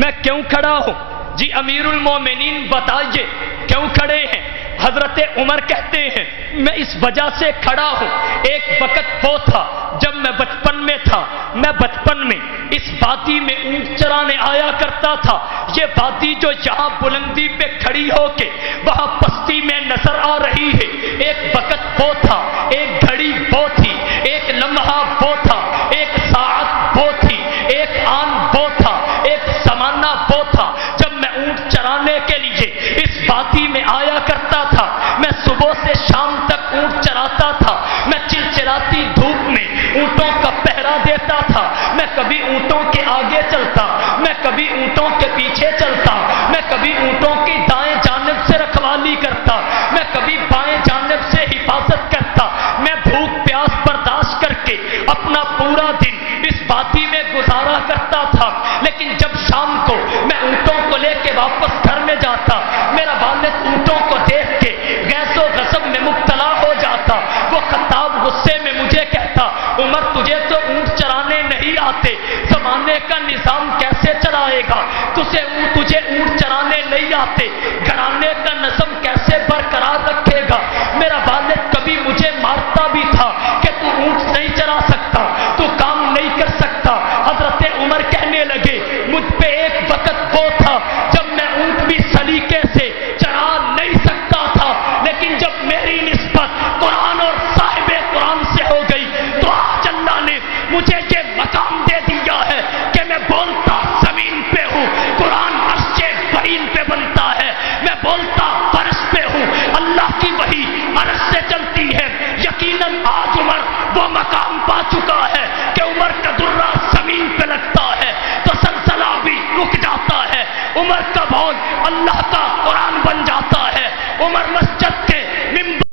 میں کیوں کھڑا ہوں، جی امیر المومنین بتائیے کیوں کھڑے ہیں؟ حضرت عمر کہتے ہیں میں اس وجہ سے کھڑا ہوں، ایک وقت وہ تھا جب میں بچپن میں تھا، میں بچپن میں اس وادی میں اونٹ چرانے آیا کرتا تھا، یہ وادی جو یہاں بلندی پہ کھڑی ہو کے وہاں پستی میں نظر آ رہی ہے، ایک وقت وہ تھا، ایک گھڑی وہ تھی، ایک لمحہ وہ تھا، ایک ساعت وہ تھی، ایک آن وہ تھا، ایک زمانہ وہ تھا جب میں اونٹ چرانے کے لیے اس وادی میں آیا کرتا تھا، میں صبح سے شام تک اونٹ چراتا تھا، میں چلچلاتی دھوپ میں اونٹوں کا پہرا دیتا تھا، میں کبھی اونٹوں کے آگے چلتا، میں کبھی اونٹوں کے پیچھے چلتا، میں کبھی اونٹوں کی دائیں جانب سے رکھوالی کرتا، میں کبھی بائیں جانب سے حفاظت کرتا، میں بھوک پیاس برداشت کر کے اپنا پورا دن اس وادی میں گزارا کرتا تھا۔ لیکن جب شام کو میں اونٹوں کو لے کے واپس گھر میں جاتا، میرا والد اونٹوں کو دیکھ کے غیظ و غضب میں مبتلا ہو جاتا، وہ خطاب غصے میں مجھے کہتا عمر تجھے تو اونٹ چرانے نہیں آتے، زمانے کا نظام کیسے چلائے گا، تجھے اونٹ چرانے نہیں آتے، گھرانے کا نظم کیسے برقرار رکھے گا۔ میرا والد کبھی مجھے مارتا بھی تھا کہ تو اونٹ نہیں چرا سکتا، تو کام نہیں کر سکتا۔ حضرت عمر کہنے لگے مجھ پہ ایک وقت وہ تھا جب میں اونٹ بھی سلیقے سے چرا نہیں سکتا تھا، لیکن جب میری نسبت قرآن اور صاحب قرآن سے ہو گئی تو آج اللہ نے مجھے یہ مقام دے دیا ہے کہ میں بولتا زمین پہ ہوں، قرآن عرش برین پہ بنتا ہے، میں بولتا فرش پہ ہوں، اللہ کی وحی عرش سے چلتی ہے۔ یقیناً آج عمر وہ مقام پا چکا ہے کہ عمر کا درہ زمین پہ لگتا ہے تو سلسلہ بھی رک جاتا ہے، عمر کا بول اللہ کا قرآن بن جاتا ہے، عمر مسجد کے ممبر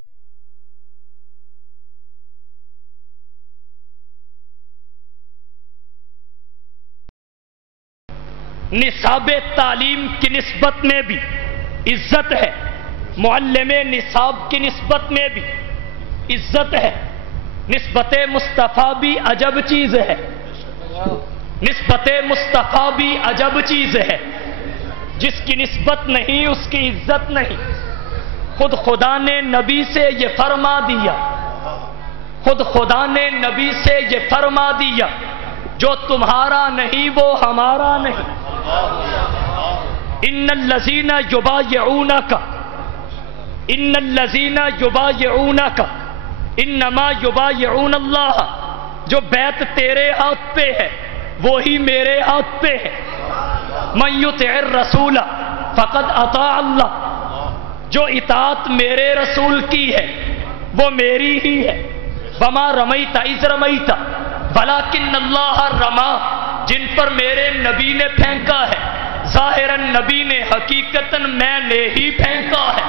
نصاب تعلیم کی نسبت میں بھی عزت ہے، معلم نصاب کی نسبت میں بھی عزت ہے۔ نسبت مصطفیٰ بھی عجب چیز ہے، نسبت مصطفیٰ بھی عجب چیز ہے، جس کی نسبت نہیں اس کی عزت نہیں۔ خود خدا نے نبی سے یہ فرما دیا، خود خدا نے نبی سے یہ فرما دیا جو تمہارا نہیں وہ ہمارا نہیں۔ ان الذین یبایعونک ان الذین یبایعونک انما یبایعون اللہ، جو بیعت تیرے ہاتھ پہ ہے وہی میرے ہاتھ پہ ہے۔ من یطع الرسول فقد اطاع اللہ، جو اطاعت میرے رسول کی ہے وہ میری ہی ہے۔ وما رمیت اذ رمیت ولکن اللہ رما، جن پر میرے نبی نے پھینکا ہے، ظاہراً نبی نے حقیقتاً میں نے ہی پھینکا ہے۔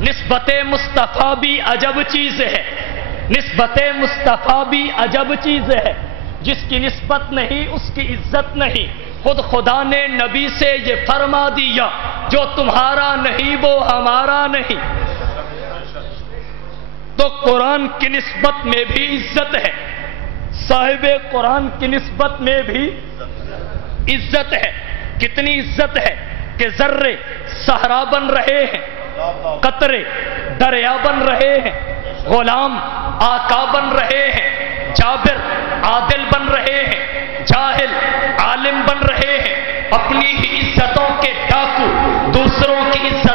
نسبت مصطفیٰ بھی عجب چیز ہے، نسبت مصطفیٰ بھی عجب چیز ہے، جس کی نسبت نہیں اس کی عزت نہیں۔ خود خدا نے نبی سے یہ فرما دیا جو تمہارا نہیں وہ ہمارا نہیں۔ تو قرآن کی نسبت میں بھی عزت ہے، صاحب قرآن کی نسبت میں بھی عزت ہے۔ کتنی عزت ہے کہ ذرے صحرا بن رہے ہیں، قطرے دریا بن رہے ہیں، غلام آقا بن رہے ہیں، جابر عادل بن رہے ہیں، جاہل عالم بن رہے ہیں، اپنی ہی عزتوں کے ڈاکو دوسروں کی عزت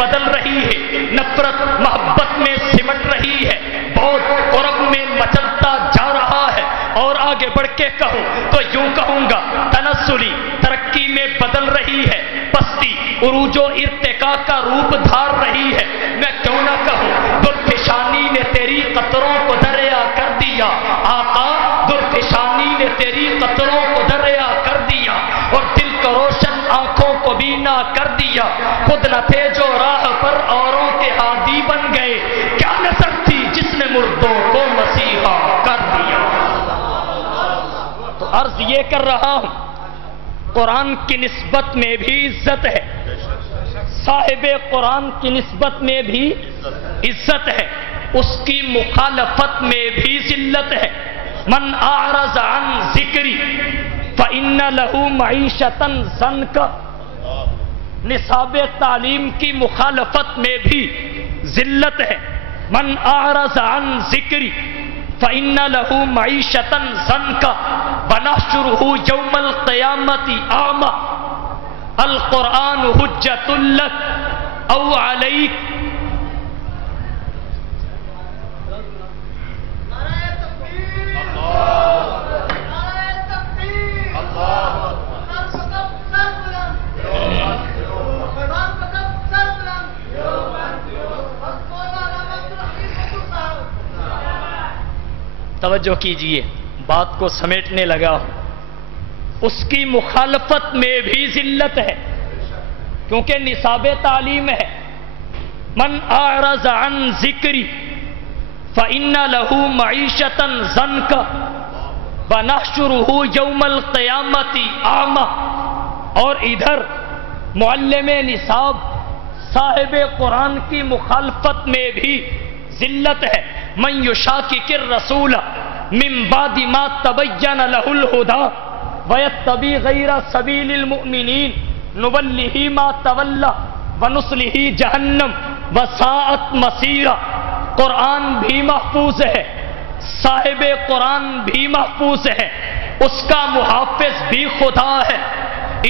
بدل رہی ہے، نفرت محبت میں سمٹ رہی ہے، بہت قرب میں مچلتا جا رہا ہے۔ اور آگے بڑھ کے کہوں تو یوں کہوں گا، تنزلی ترقی میں بدل رہی ہے، پستی عروج و ارتقاء کا روپ دھار رہی ہے۔ میں کیوں نہ کہوں، درفشانی نے تیری قطروں کو دریا کر دیا، آقا درفشانی نے تیری قطروں کو دریا کر دیا، اور دل کو روشن آنکھوں کو بینا کر دیا۔ خود نہ تھے جو راہ پر اوروں کے ہادی بن گئے، کیا نظر تھی جس نے مردوں کو مسیحا کر دیا۔ تو عرض یہ کر رہا ہوں، قرآن کی نسبت میں بھی عزت ہے، صاحب قرآن کی نسبت میں بھی عزت ہے، اس کی مخالفت میں بھی ذلت ہے۔ من اعرض عن ذکری فإن له معیشۃ ضنکا، نصاب تعلیم کی مخالفت میں بھی ذلت ہے۔ من اعرض عن ذکری فإن له معیشۃ ضنکا ونحشرہ یوم القیامۃ اعمی، القرآن حجۃ لک او علیک۔ توجہ کیجئے، بات کو سمیٹنے لگا ہوں۔ اس کی مخالفت میں بھی ذلت ہے، کیونکہ نصاب تعلیم ہے۔ من اعرض عن ذکری فإن له معیشۃ ضنکا ونحشرہ یوم القیامۃ اعمی۔ اور ادھر معلم نصاب صاحب قرآن کی مخالفت میں بھی ذلت ہے۔ من یشاکک الرسول من بعد ما تبین له الہدی ویتبع غیر سبیل المؤمنین نولہ ما تولی ونصلہ جہنم وساءت مصیرا۔ قرآن بھی محفوظ ہے، صاحب قرآن بھی محفوظ ہے، اس کا محافظ بھی خدا ہے۔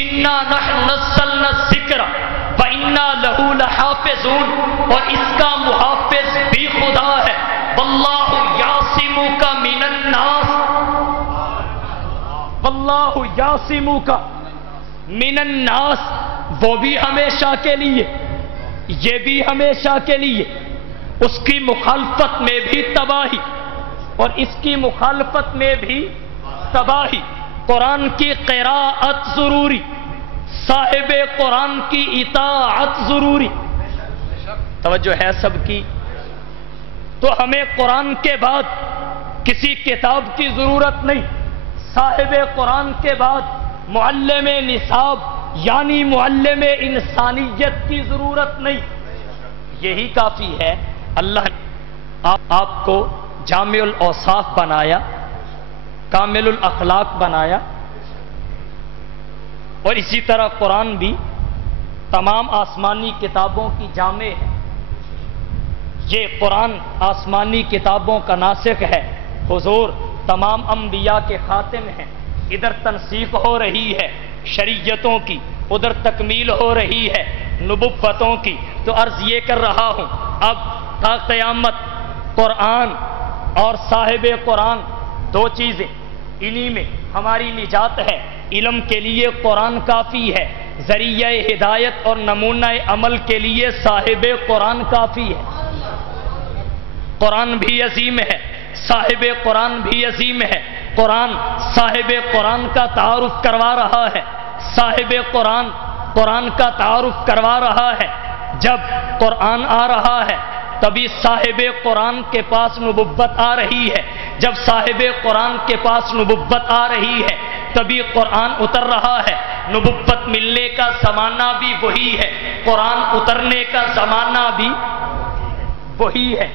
انا نحن نزلنا الذکر وَإِنَّا لَهُ لَحَافِظُونَ، اور اس کا محافظ بھی خدا ہے۔ وَاللَّهُ يَعْصِمُكَ مِنَ النَّاسِ، وَاللَّهُ يَعْصِمُكَ مِنَ النَّاسِ، وہ بھی ہمیشہ کے لیے، یہ بھی ہمیشہ کے لیے۔ اس کی مخالفت میں بھی تباہی اور اس کی مخالفت میں بھی تباہی۔ قرآن کی قراءت ضروری، صاحب قرآن کی اطاعت ضروری۔ توجہ ہے سب کی؟ تو ہمیں قرآن کے بعد کسی کتاب کی ضرورت نہیں، صاحب قرآن کے بعد معلم نصاب یعنی معلم انسانیت کی ضرورت نہیں، یہی کافی ہے۔ اللہ نے آپ کو جامع الاوصاف بنایا، کامل الاخلاق بنایا، اور اسی طرح قرآن بھی تمام آسمانی کتابوں کی جامع ہے۔ یہ قرآن آسمانی کتابوں کا ناسخ ہے، حضور تمام انبیاء کے خاتم ہیں۔ ادھر تنسیخ ہو رہی ہے شریعتوں کی، ادھر تکمیل ہو رہی ہے نبوتوں کی۔ تو عرض یہ کر رہا ہوں، اب تا قیامت قرآن اور صاحب قرآن دو چیزیں، انہی میں ہماری نجات ہے۔ علم کے لیے قرآن کافی ہے، ذریعہ ہدایت اور نمونہ عمل کے لیے صاحب قرآن کافی ہے۔ قرآن بھی عظیم ہے، صاحب قرآن بھی عظیم ہے۔ قرآن صاحب قرآن کا تعارف کروا رہا ہے، صاحب قرآن قرآن کا تعارف کروا رہا ہے۔ جب قرآن آ رہا ہے تبھی صاحب قرآن کے پاس نبوت آ رہی ہے، جب صاحب قرآن کے پاس نبوت آ رہی ہے تبھی قرآن اتر رہا ہے۔ نبوت ملنے کا زمانہ بھی وہی ہے، قرآن اترنے کا زمانہ بھی وہی ہے۔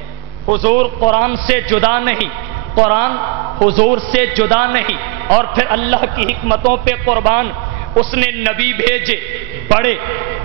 حضور قرآن سے جدا نہیں، قرآن حضور سے جدا نہیں۔ اور پھر اللہ کی حکمتوں پہ قربان، اس نے نبی بھیجے، بڑے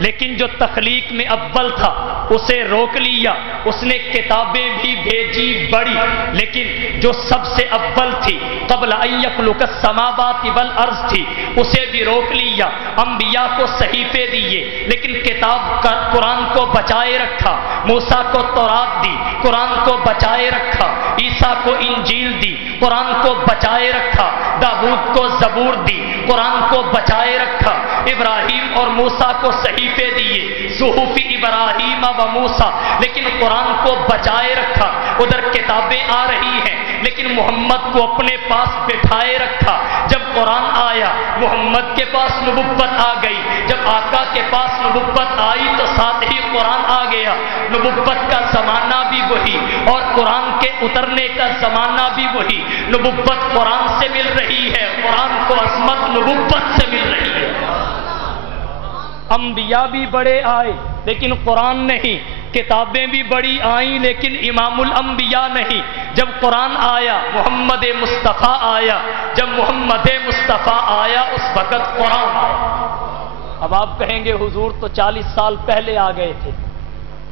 لیکن جو تخلیق میں اول تھا اسے روک لیا، اس نے کتابیں بھی بھیجی بڑی، لیکن جو سب سے اول تھی قبل ان یخلق السماوات والارض تھی اسے بھی روک لیا۔ انبیاء کو صحیفے دیے لیکن کتاب کا قرآن کو بچائے رکھا، موسیٰ کو تورات دی، قرآن کو بچائے رکھا، عیسیٰ کو انجیل دی، قرآن کو بچائے رکھا، داؤد کو زبور دی، قرآن کو بچائے رکھا، ابراہیم اور موسیٰ کو صحیفے دیے، صحف ابراہیم و موسیٰ، لیکن قرآن کو بچائے رکھا۔ ادھر کتابیں آ رہی ہیں لیکن محمد کو اپنے پاس بٹھائے رکھا۔ جب قرآن آیا محمد کے پاس نبوت آ گئی، جب آقا کے پاس نبوت آئی تو ساتھ ہی قرآن آ گیا۔ نبوت کا زمانہ بھی وہی اور قرآن کے اترنے کا زمانہ بھی وہی۔ نبوت قرآن سے مل رہی ہے، قرآن کو عظمت نبوت سے مل رہی ہے۔ انبیاء بھی بڑے آئے لیکن قرآن نہیں، کتابیں بھی بڑی آئیں لیکن امام الانبیاء نہیں۔ جب قرآن آیا محمد مصطفیٰ آیا، جب محمد مصطفیٰ آیا اس وقت قرآن آیا۔ اب آپ کہیں گے حضور تو 40 سال پہلے آ گئے تھے،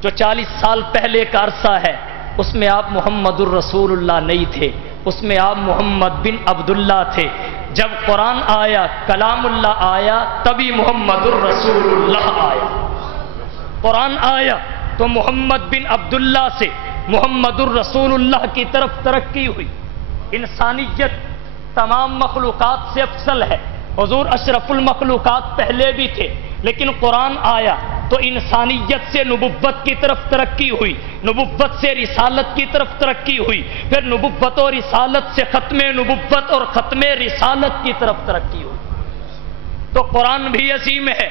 جو 40 سال پہلے کا عرصہ ہے اس میں آپ محمد الرسول اللہ نہیں تھے، اس میں آپ محمد بن عبداللہ تھے۔ جب قرآن آیا کلام اللہ آیا تبھی محمد الرسول اللہ آیا۔ قرآن آیا تو محمد بن عبداللہ سے محمد الرسول اللہ کی طرف ترقی ہوئی۔ انسانیت تمام مخلوقات سے افضل ہے، حضور اشرف المخلوقات پہلے بھی تھے، لیکن قرآن آیا تو انسانیت سے نبوت کی طرف ترقی ہوئی، نبوت سے رسالت کی طرف ترقی ہوئی، پھر نبوت اور رسالت سے ختم نبوت اور ختم رسالت کی طرف ترقی ہوئی۔ تو قرآن بھی عظیم ہے،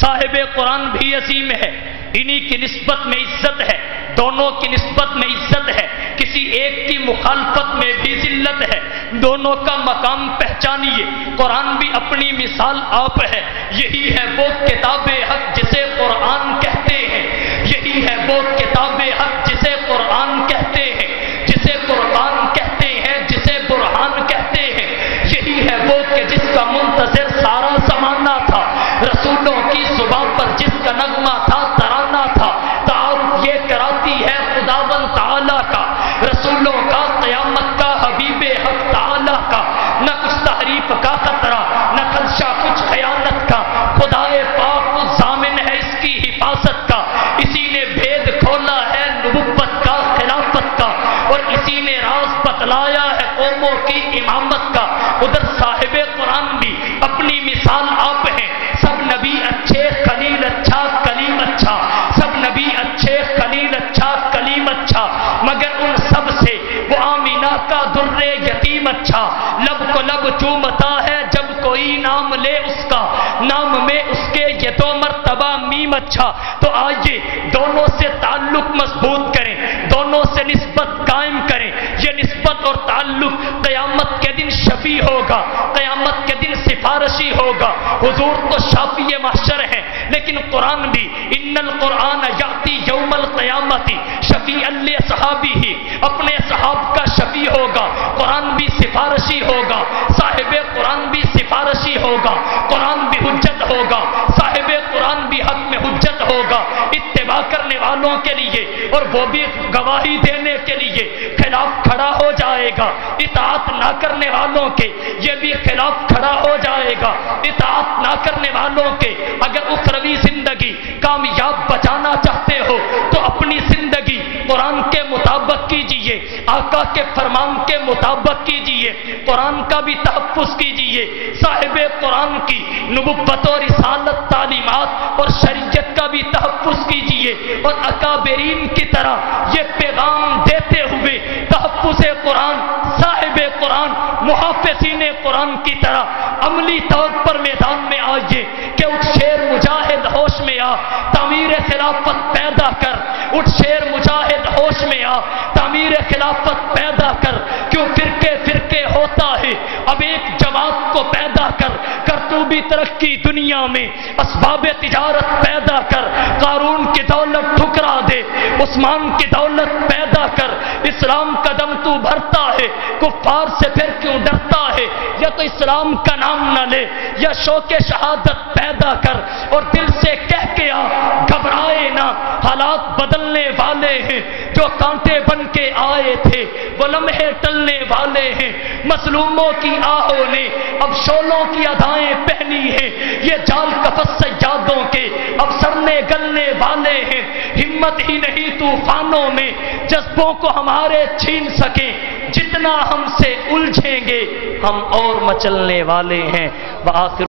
صاحب قرآن بھی عظیم ہے، انہی کی نسبت میں عزت ہے، دونوں کی نسبت میں عزت ہے، کسی ایک کی مخالفت میں بھی ذلت ہے، دونوں کا مقام پہچانیے۔ قرآن بھی اپنی مثال آپ ہے، یہی ہے وہ کتاب حق جسے قرآن کہتے ہیں، یہی ہے وہ کتاب حق جسے قرآن کہتے ہیں، جسے قرآن کہتے ہیں، جسے برہان کہتے ہیں، یہی ہے وہ کہ جس کا منتظر سارا زمانہ تھا، رسولوں کی زبان پر جس کا نغمہ تھا ترانہ تھا، تعارف یہ کراتی ہے خداوند تعالیٰ کا، رسولوں کا قیامت کا حبیب حق تعالیٰ کا، نہ کچھ تحریف کا خطرہ نہ خدشہ کچھ خیانت کا، خدائے پاک ضامن ہے اس کی حفاظت کا، اسی نے بھید کھولا ہے نبوت کا خلافت کا، اور اسی نے راز بتلایا ہے قوموں کی امامت کا۔ ادھر صاحب قرآن بھی اپنی مثال آپ ہیں، سب نبی اچھے خلیل اچھا کلیم اچھا، سب نبی اچھے خلیل اچھا کلیم اچھا، مگر ان سب سے وہ آمینہ کا در یتیم اچھا، لب کو لب چومتا ہے جب کوئی نام لے اس کا، نام میں اس کے یہ دو مرتبہ میم اچھا۔ تو آئیے دونوں سے تعلق مضبوط کریں، دونوں سے نسبت قائم کریں، یہ نسبت اور تعلق قیامت کے دن شفیع ہوگا، قیامت کے دن سفارشی ہوگا۔ حضور تو شافی محشر ہیں لیکن قرآن بھی ان القرآن یاتی یوم القیامت شفیع صحابی ہی، اپنے صحاب کا شفیع ہوگا، قرآن بھی سفارشی ہوگا، صاحب قرآن بھی سفارشی ہوگا، قرآن بھی حجت ہوگا، صاحب قرآن بھی حق میں حجت ہوگا، اتباع کرنے والوں کے لیے اور وہ بھی گواہی دینے کے لیے خلاف کھڑا ہو جائے گا، اطاعت نہ کرنے والوں کے یہ بھی خلاف کھڑا ہو جائے گا، اطاعت نہ کرنے والوں کے اگر اخروی زندگی کامیاب بچانا چاہتے ہو تو اپنی زندگی قرآن کے مطابق کیجئے، آقا کے فرمان کے مطابق کیجئے، قرآن کا بھی تحفظ کیجئے، صاحب قرآن کی نبوت و رسالت تعلیمات اور شریعت کا بھی تحفظ کیجئے، اور اکابرین کی طرح یہ پیغام دیتے ہوئے تحفظ قرآن، صاحب قرآن، محافظین قرآن کی طرح عملی طور پر میدان میں آئیے کہ اٹھ شیر مجاہد ہوش میں آ، تعمیر خلافت پیدا کر، اٹھ شیر مجاہد ہوش میں آ، تعمیر خلافت پیدا کر، کیوں فرقے فرقے ہوتا ہے، اب ایک جماعت کو پیدا کر تو بھی ترقی دنیا میں، اسباب تجارت پیدا کر، قارون کی دولت جب ٹھکرا دے عثمان کی دولت پیدا کر، اسلام قدم تو بھرتا ہے کفار سے پھر کیوں ڈرتا ہے، یا تو اسلام کا نام نہ لے یا شوق شہادت پیدا کر اور دل سے کہہ کے آ، گھبرائے نہ، حالات بدلنے والے ہیں، جو کانٹے بن کے آئے تھے وہ لمحے ٹلنے والے ہیں، مظلوموں کی آہوں نے اب شولوں کی ادائیں پہنی ہیں، یہ جال کفس سجادوں کے اب سرنے گلنے والے ہیں، ہمت ہی نہیں طوفانوں میں جذبوں کو ہمارے چھین سکیں، جتنا ہم سے الجھیں گے ہم اور مچلنے والے ہیں۔ وآخر